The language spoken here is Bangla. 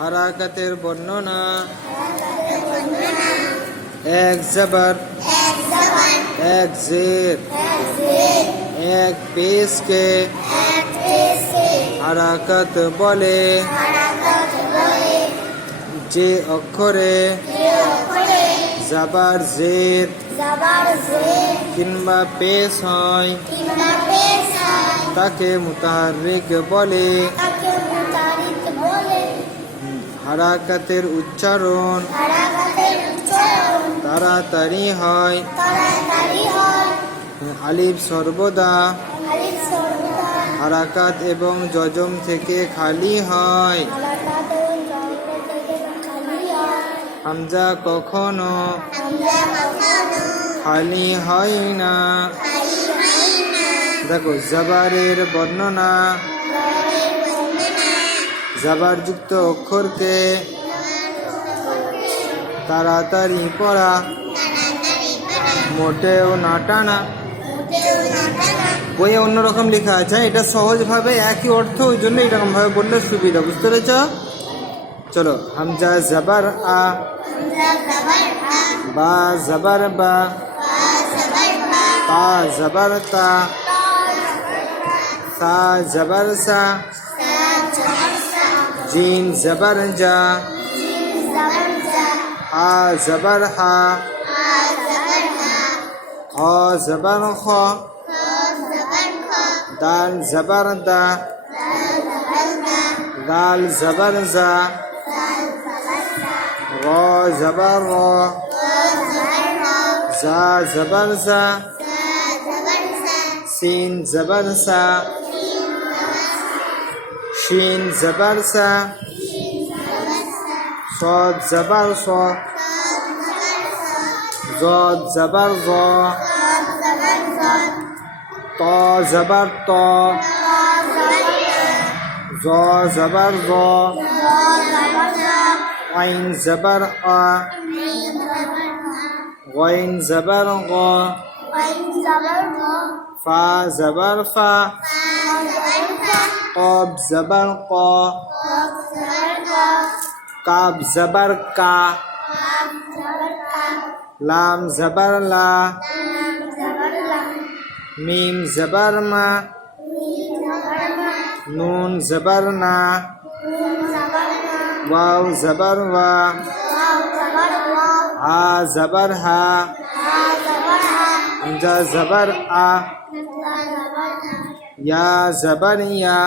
হারাকাতের বর্ণনা। এক জবর, এক জের, এক পেশকে হারাকাত বলে। যে অক্ষরে জবর, জের কিংবা পেশ হয় তাকে মুতাহারিক বলে। হারাকাতের উচ্চারণ তাড়াতাড়ি হয়। আলিফ সর্বদা হারাকাত এবং জজম থেকে খালি হয়। হামজা কখনো খালি হয় না। দেখো জবরের বর্ণনা। জবরযুক্ত অক্ষরকে তাড়াতাড়ি পড়া, মোটেও না টানা। বইয়ে অন্যরকম লেখা আছে, এটা সহজভাবে একই অর্থ, ওই জন্য এরকম ভাবে বললে সুবিধা। বুঝতে পেরেছ? চলো, হামজা জবর আ, বা জবর বা, তা জবর তা, সা জবর সা, জিম জবর জা, হা জবর হা, খ জবর খ, দাল জবর দা, দাল জবর জা, র জবর র, জা জবর জা, সিন জবর সা, শিন জবর সা, صاد زبر صا، زاد زبر ظا، طا زبر طا، ظا زبر ظا، عين زبر آ، غين زبر غا، فا زبر فا، قاب زبر قا، কাব জবর কা, লাম জবর লা, মিম জবর মা, নুন জবর না, ওয়াও জবর ওয়া, হা জবর হা, হামজা জবর আ, ইয়া জবর ইয়া।